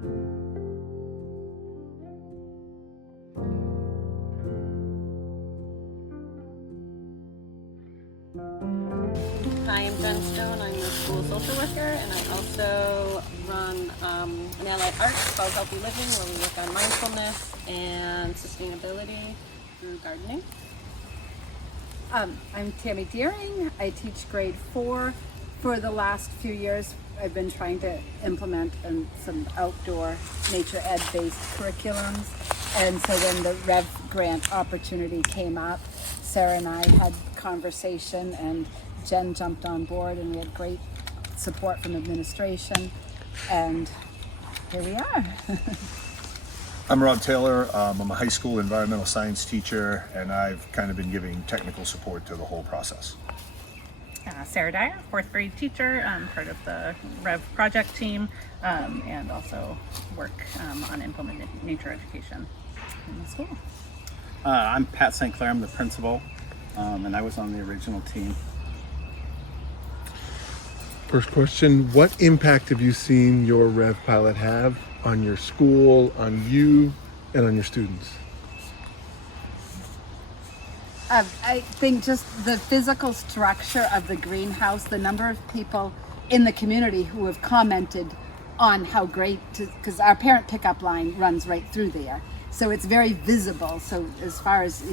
Hi, I'm Jen Stone. I'm the school social worker, and I also run an allied arts called Healthy Living, where we work on mindfulness and sustainability through gardening. I'm Tammy Deering. I teach grade 4. For the last few years, I've been trying to implement some outdoor nature ed-based curriculums. And so when the REV grant opportunity came up, Sarah and I had conversation, and Jen jumped on board, and we had great support from administration, and here we are. I'm Rob Taylor. I'm a high school environmental science teacher, and I've kind of been giving technical support to the whole process. Sarah Dyer, 4th grade teacher, part of the RREV Project team, and also work on implementing nature education in the school. I'm Pat St. Clair, I'm the principal, and I was on the original team. First question, what impact have you seen your REV pilot have on your school, on you, and on your students? I think just the physical structure of the greenhouse, the number of people in the community who have commented on how great, because our parent pickup line runs right through there. So it's very visible. So as far as,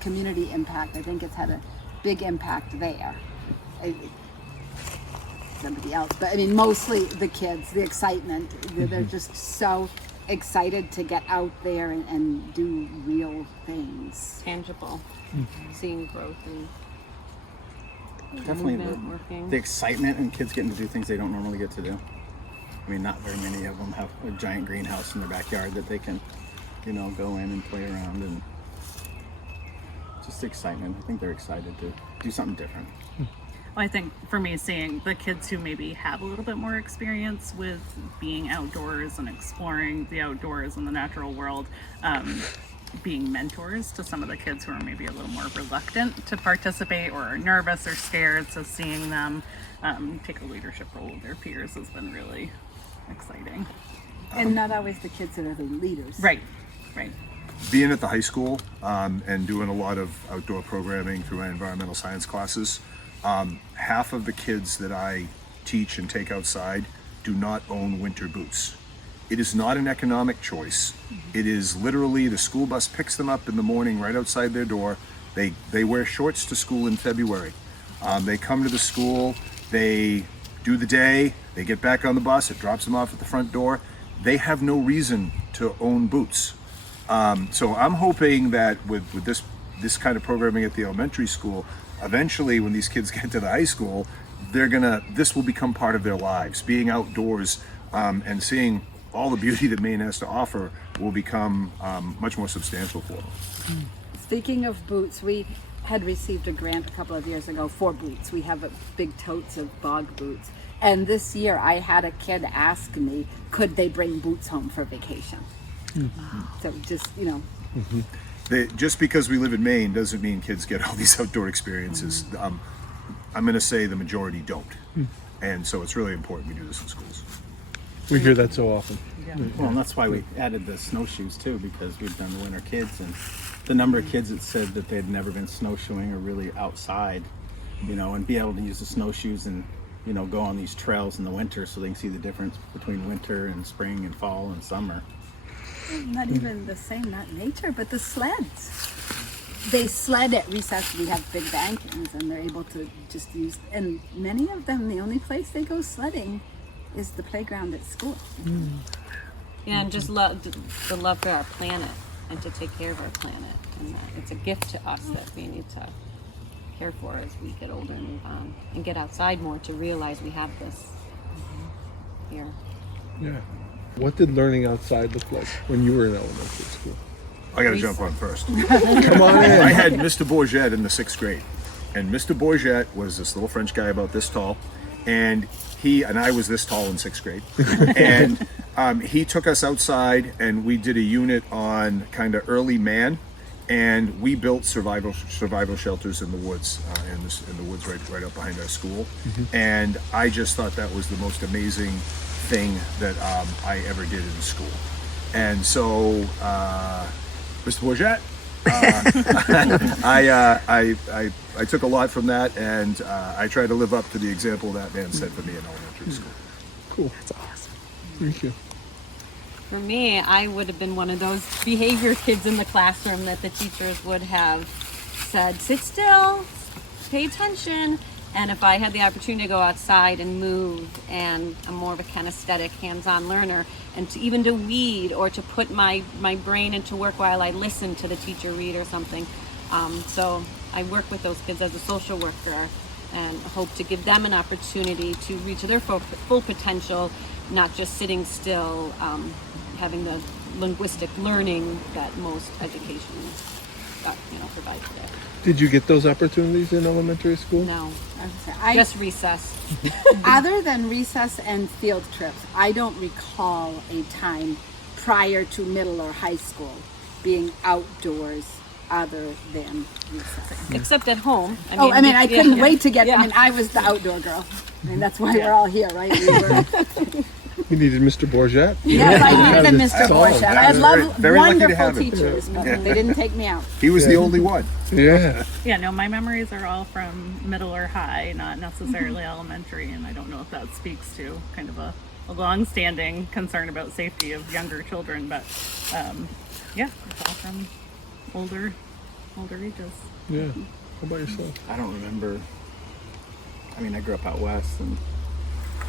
community impact, I think it's had a big impact there. Somebody else, but I mean, mostly the kids, the excitement. They're just so excited to get out there and do real things. Tangible, seeing growth and Definitely movement, working. the excitement and kids getting to do things they don't normally get to do. I mean, not very many of them have a giant greenhouse in their backyard that they can, go in and play around, and just the excitement. I think they're excited to do something different. Well, I think for me, seeing the kids who maybe have a little bit more experience with being outdoors and exploring the outdoors and the natural world, being mentors to some of the kids who are maybe a little more reluctant to participate or are nervous or scared. So seeing them take a leadership role with their peers has been really exciting. And not always the kids that are the leaders. Right. Being at the high school and doing a lot of outdoor programming through my environmental science classes, half of the kids that I teach and take outside do not own winter boots. It is not an economic choice. It is literally the school bus picks them up in the morning right outside their door. They wear shorts to school in February. They come to the school, they do the day, they get back on the bus, it drops them off at the front door. They have no reason to own boots. So I'm hoping that with this kind of programming at the elementary school, eventually when these kids get to the high school, this will become part of their lives. Being outdoors and seeing all the beauty that Maine has to offer will become much more substantial for them. Speaking of boots, we had received a grant a couple of years ago for boots. We have big totes of bog boots. And this year I had a kid ask me, could they bring boots home for vacation? So just, Just because we live in Maine doesn't mean kids get all these outdoor experiences. I'm going to say the majority don't. And so it's really important we do this in schools. We hear that so often. Well, and that's why we added the snowshoes too, because we've done the winter kids, and the number of kids that said that they'd never been snowshoeing or really outside, and be able to use the snowshoes and go on these trails in the winter so they can see the difference between winter and spring and fall and summer. not even the same, not nature, but the sleds. They sled at recess. We have big bankings, and they're able to just use, and many of them, the only place they go sledding is the playground at school. Yeah, and just the love for our planet and to take care of our planet. And it's a gift to us that we need to care for as we get older and move on and get outside more to realize we have this here. Yeah. What did learning outside look like when you were in elementary school? I got to jump on first. Come on in. I had Mr. Bourget in the 6th grade. And Mr. Bourget was this little French guy about this tall. And I was this tall in 6th grade. And he took us outside and we did a unit on kind of early man. And we built survival shelters in the woods, in the woods right up behind our school. And I just thought that was the most amazing thing that I ever did in school. And so, Mr. Bourget, I took a lot from that, and I tried to live up to the example that man set for me in elementary school. Cool. That's awesome. Thank you. For me, I would have been one of those behavior kids in the classroom that the teachers would have said, sit still, pay attention. And if I had the opportunity to go outside and move, and I'm more of a kinesthetic, hands-on learner, and to even to weed or to put my brain into work while I listen to the teacher read or something. So I work with those kids as a social worker and hope to give them an opportunity to reach their full potential, not just sitting still, having the linguistic learning that most education provides today. Did you get those opportunities in elementary school? No, I, just recess. other than recess and field trips, I don't recall a time prior to middle or high school being outdoors other than recess. Except at home. I couldn't wait to get. Yeah. I mean, I was the outdoor girl. I mean, that's why we're all here, right? We were, You needed Mr. Bourget? yes, I needed That's Mr. solid. Borshat. I had very lucky to wonderful have him. teachers, but they didn't take me out. He was the only one. Yeah. Yeah, no, my memories are all from middle or high, not necessarily elementary, and I don't know if that speaks to kind of a long-standing concern about safety of younger children, but yeah, it's all from older ages. Yeah. How about yourself? I don't remember. I mean, I grew up out west, and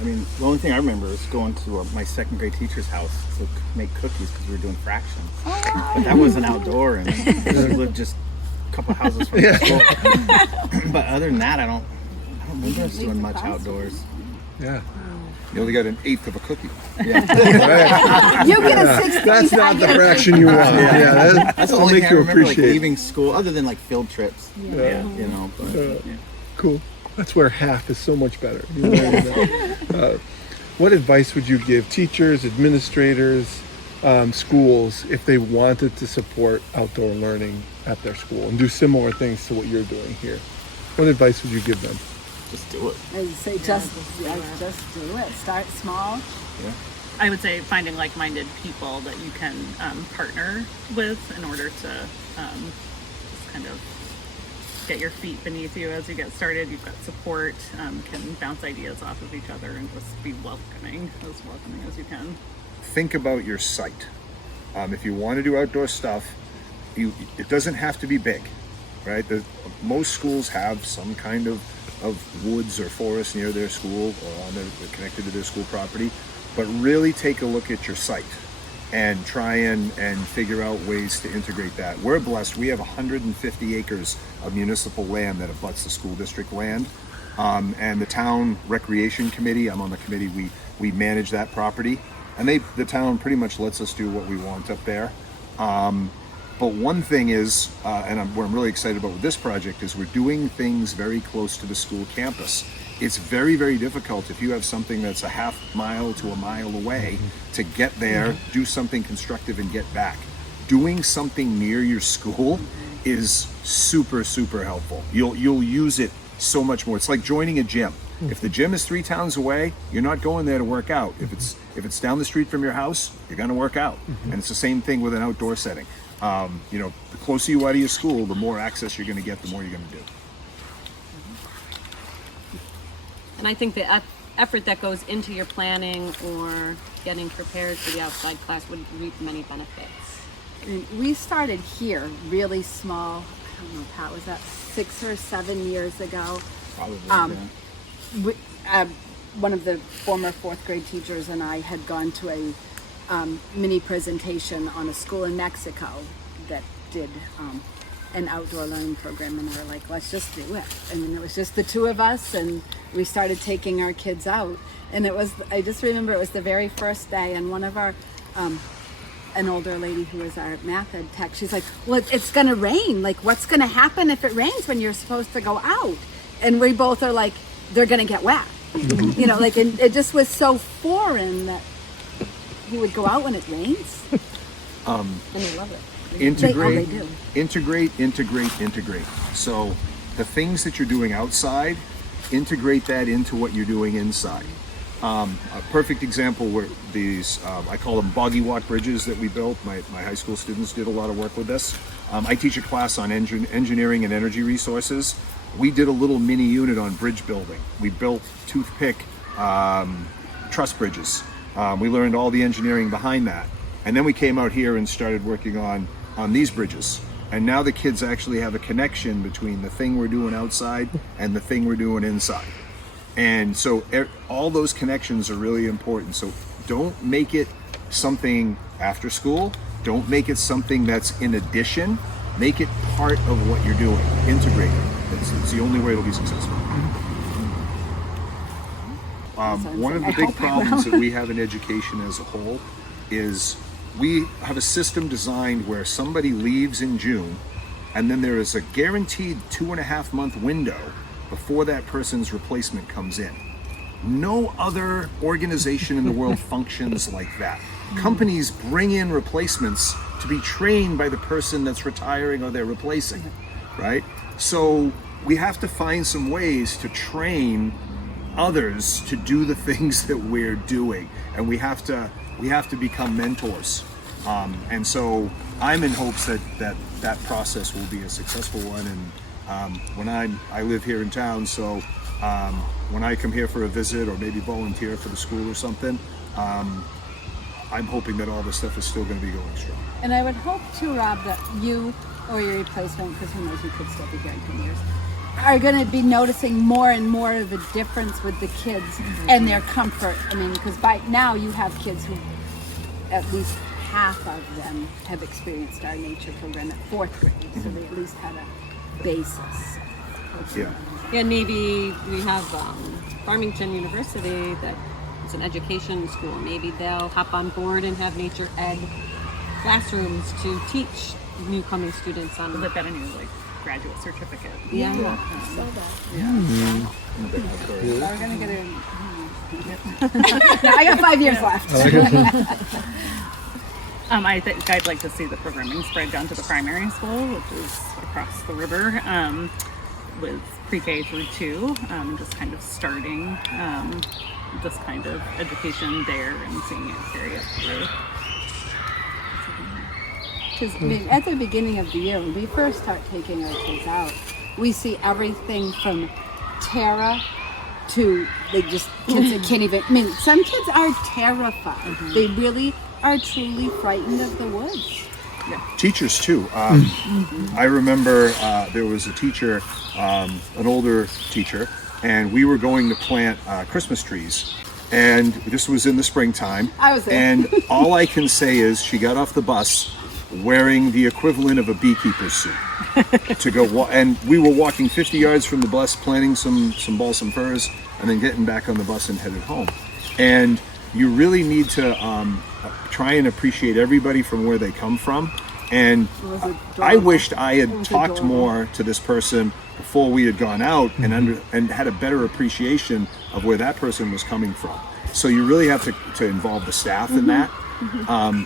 I mean, the only thing I remember is going to my second grade teacher's house to make cookies because we were doing fractions. But that wasn't outdoor, and we lived just a couple houses from the school. But other than that, I don't remember us doing much outdoors. Yeah. You only got an eighth of a cookie. You get a 16th. That's I not the get a fraction you want. Yeah. That's the I'll only make thing I you remember, like appreciate. leaving school, other than like field trips. Yeah. You know, but Cool. That's where half is so much better. You know? What advice would you give teachers, administrators, schools if they wanted to support outdoor learning at their school and do similar things to what you're doing here? What advice would you give them? just do it. I say just do it. Start small. Yeah. I would say finding like-minded people that you can partner with in order to just kind of get your feet beneath you as you get started. You've got support, can bounce ideas off of each other, and just be welcoming as you can. Think about your site. If you want to do outdoor stuff, it doesn't have to be big, right? Most schools have some kind of woods or forest near their school or connected to their school property, but really take a look at your site and try and figure out ways to integrate that. We're blessed. We have 150 acres of municipal land that abuts the school district land. And the town recreation committee, I'm on the committee, we manage that property. And the town pretty much lets us do what we want up there. But one thing is, what I'm really excited about with this project is we're doing things very close to the school campus. It's very, very difficult if you have something that's a half mile to a mile away to get there, do something constructive and get back. Doing something near your school is super, super helpful. You'll use it so much more. It's like joining a gym. If the gym is 3 towns away, you're not going there to work out. If it's down the street from your house, you're going to work out. And it's the same thing with an outdoor setting. The closer you are to your school, the more access you're going to get, the more you're going to do. And I think the effort that goes into your planning or getting prepared for the outside class would reap many benefits. And we started here really small. I don't know, Pat, was that 6 or 7 years ago? Probably. One of the former 4th grade teachers and I had gone to a mini presentation on a school in Mexico that did an outdoor learning program, and they were like, let's just do it. I mean, it was just the 2 of us, and we started taking our kids out, and I just remember it was the very first day, and one of our an older lady who was our math ed tech, she's like, well, it's gonna rain, like what's gonna happen if it rains when you're supposed to go out? And we both are like, they're gonna get wet. And it just was so foreign that he would go out when it rains. And they love it. Integrate, They do. integrate. So the things that you're doing outside, integrate that into what you're doing inside. A perfect example were these, I call them boggy walk bridges that we built. My high school students did a lot of work with this. I teach a class on engineering and energy resources. We did a little mini unit on bridge building. We built toothpick truss bridges. We learned all the engineering behind that. And then we came out here and started working on these bridges. And now the kids actually have a connection between the thing we're doing outside and the thing we're doing inside. And so all those connections are really important. So don't make it something after school. Don't make it something that's in addition. Make it part of what you're doing. Integrate it. It's the only way it'll be successful. One of the big problems that we have in education as a whole is we have a system designed where somebody leaves in June and then there is a guaranteed 2.5 month window before that person's replacement comes in. No other organization in the world functions like that. Companies bring in replacements to be trained by the person that's retiring or they're replacing, right? So we have to find some ways to train others to do the things that we're doing, and we have to become mentors. And so I'm in hopes that process will be a successful one. And when I live here in town, so when I come here for a visit or maybe volunteer for the school or something, I'm hoping that all this stuff is still going to be going strong. And I would hope too, Rob, that you or your replacement, because who knows, you could still be here in 10 years, are going to be noticing more and more of a difference with the kids and their comfort. I mean, because by now you have kids who, at least half of them, have experienced our nature program at 4th grade, so they at least had a basis. Yeah. Yeah, maybe we have Farmington University that is an education school. Maybe they'll hop on board and have nature ed classrooms to teach new coming students on. They've got a new graduate certificate. Yeah. I saw that. Yeah. We're going to get in. No, I got 5 years left. I think I'd like to see the programming spread down to the primary school, which is across the river, with pre-K through 2, just kind of starting this kind of education there and seeing it carry up through. Because I mean, at the beginning of the year, when we first start taking our kids out, we see everything from terror to kids that can't even. I mean, some kids are terrified. They really are truly frightened of the woods. Yeah. Teachers too. I remember there was a teacher, an older teacher, and we were going to plant Christmas trees. And this was in the springtime. I was there. And all I can say is she got off the bus wearing the equivalent of a beekeeper's suit to go and we were walking 50 yards from the bus, planting some balsam firs, and then getting back on the bus and headed home. And you really need to try and appreciate everybody from where they come from. And I wished I had talked more to this person before we had gone out and had a better appreciation of where that person was coming from. So you really have to involve the staff in that.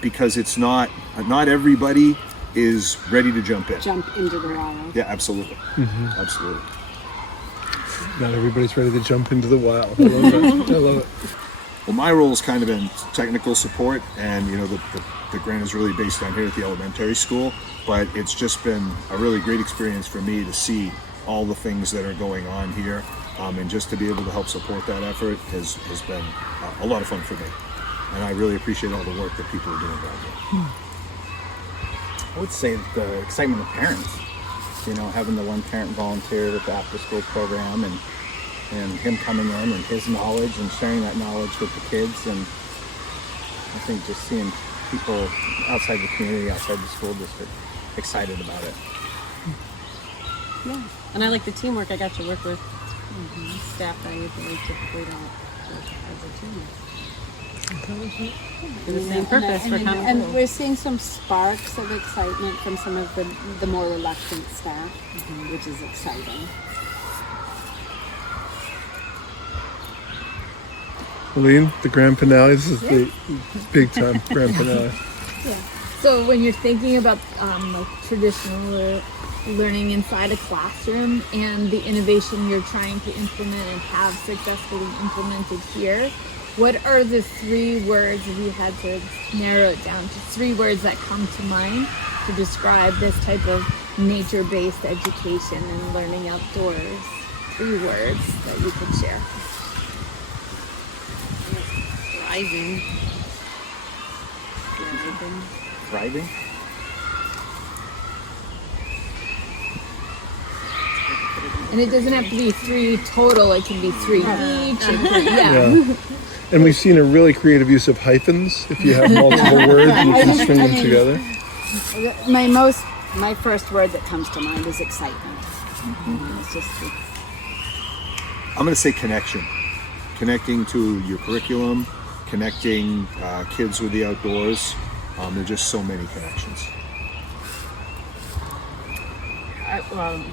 Because it's not everybody is ready to jump in. Jump into the wild. Yeah, absolutely. Absolutely. Not everybody's ready to jump into the wild. I love it. I love it. Well, my role has kind of been technical support, and the grant is really based on here at the elementary school, but it's just been a really great experience for me to see all the things that are going on here, and just to be able to help support that effort has been a lot of fun for me. And I really appreciate all the work that people are doing down here. I would say the excitement of parents, having the one parent volunteer at the after school program and him coming in and his knowledge and sharing that knowledge with the kids. And I think just seeing people outside the community, outside the school district, excited about it. Yeah. And I like the teamwork. I got to work with staff that I usually typically don't work as a team. For the same purpose, for common and goals. we're seeing some sparks of excitement from some of the more reluctant staff, which is exciting. Aline, the grand finale. This is the big time grand finale. Yeah. So when you're thinking about traditional learning inside a classroom and the innovation you're trying to implement and have successfully implemented here, what are the 3 words, if you had to narrow it down to 3 words that come to mind to describe this type of nature-based education and learning outdoors? 3 words that you could share. Thriving. Thriving? And it doesn't have to be 3 total, it can be 3 each. And 3, Yeah. And we've seen a really creative use of hyphens. If you have multiple words, you can string them together. My first word that comes to mind is excitement. It's just I'm going to say connection. Connecting to your curriculum, connecting kids with the outdoors. There are just so many connections.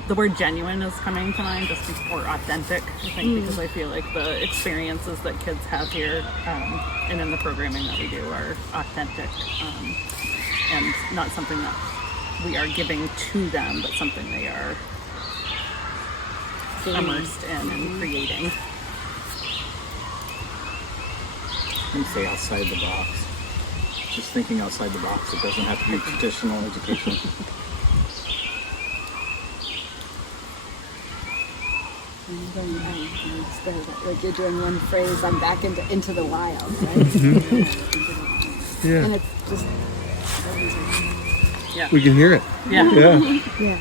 The word genuine is coming to mind, just or authentic, I think, because I feel like the experiences that kids have here and in the programming that we do are authentic and not something that we are giving to them, but something they are immersed in and creating. I'm say outside the box. Just thinking outside the box. It doesn't have to be traditional education. like you're doing one phrase, I'm back into the wild, right? Yeah. And it's just We can hear it. Yeah. Yeah. yeah.